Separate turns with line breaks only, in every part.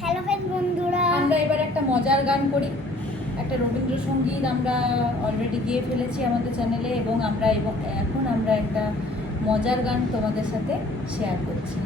Hello guys বন্ধুরা।
আমরা এবার একটা মজার গান করি। একটা রবীন্দ্রসঙ্গীত আমরা অলরেডি গিয়ে ফেলেছি আমাদের চ্যানেলে এবং আমরা এবং এখন আমরা একটা মজার গান তোমাদের সাথে শেয়ার করছি।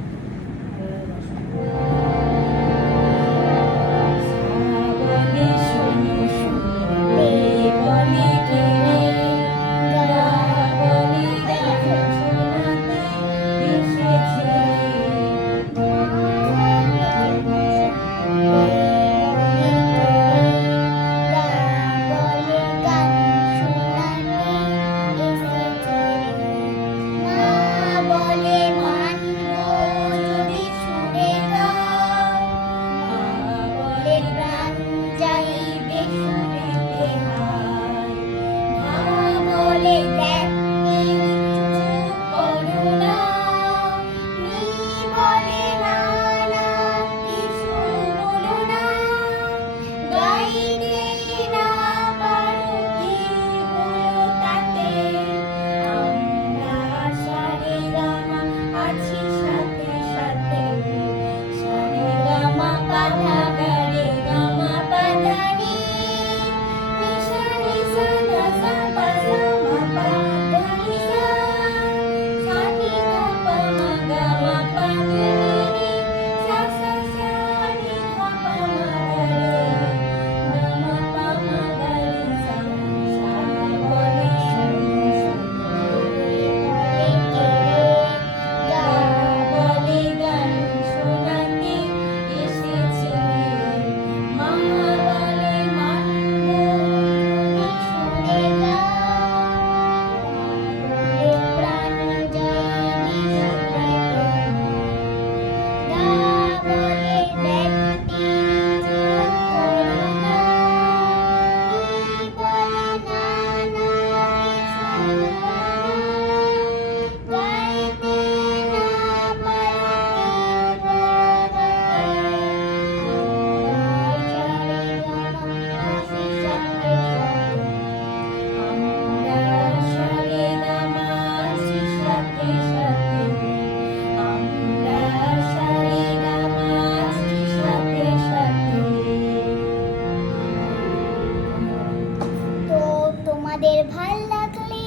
আমাদের ভালো লাগলে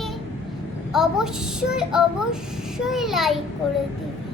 অবশ্যই অবশ্যই লাইক করে দিও